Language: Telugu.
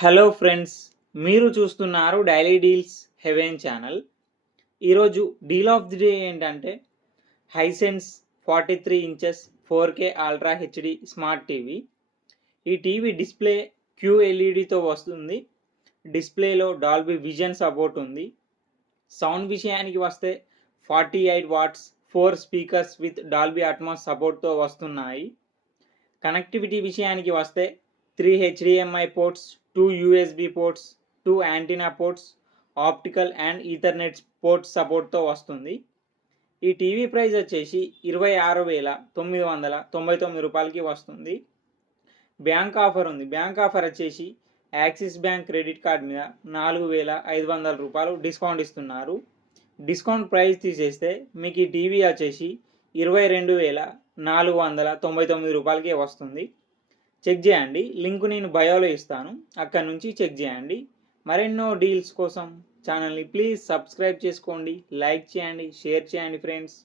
హలో ఫ్రెండ్స్, మీరు చూస్తున్నారు డైలీ డీల్స్ హెవెన్ ఛానల్. ఈరోజు డీల్ ఆఫ్ ది డే ఏంటంటే Hisense 43 inches 4K ultra HD smart TV. ఈ టీవీ డిస్ప్లే QLEDతో వస్తుంది. డిస్ప్లేలో డాల్బీ విజన్ సపోర్ట్ ఉంది. సౌండ్ విషయానికి వస్తే 48 watts 4 speakers with Dolby Atmos సపోర్ట్తో వస్తున్నాయి. కనెక్టివిటీ విషయానికి వస్తే 3 HDMI ports, 2 USB ports, 2 antenna ports, optical and ethernet ports సపోర్ట్తో వస్తుంది. ఈ టీవీ ప్రైస్ వచ్చేసి 26,999 రూపాయలకి వస్తుంది. బ్యాంక్ ఆఫర్ ఉంది. బ్యాంక్ ఆఫర్ వచ్చేసి యాక్సిస్ బ్యాంక్ క్రెడిట్ కార్డ్ మీద 4,500 రూపాయలు డిస్కౌంట్ ఇస్తున్నారు. డిస్కౌంట్ ప్రైస్ తీసేస్తే మీకు ఈ టీవీ వచ్చేసి 22,499 రూపాయలకే వస్తుంది. చెక్ చేయండి, లింక్ నేను బయోలో ఇస్తాను, అక్కడ నుంచి చెక్ చేయండి. మరెన్నో డీల్స్ కోసం ఛానల్ని ప్లీజ్ సబ్స్క్రైబ్ చేసుకోండి, లైక్ చేయండి, షేర్ చేయండి ఫ్రెండ్స్.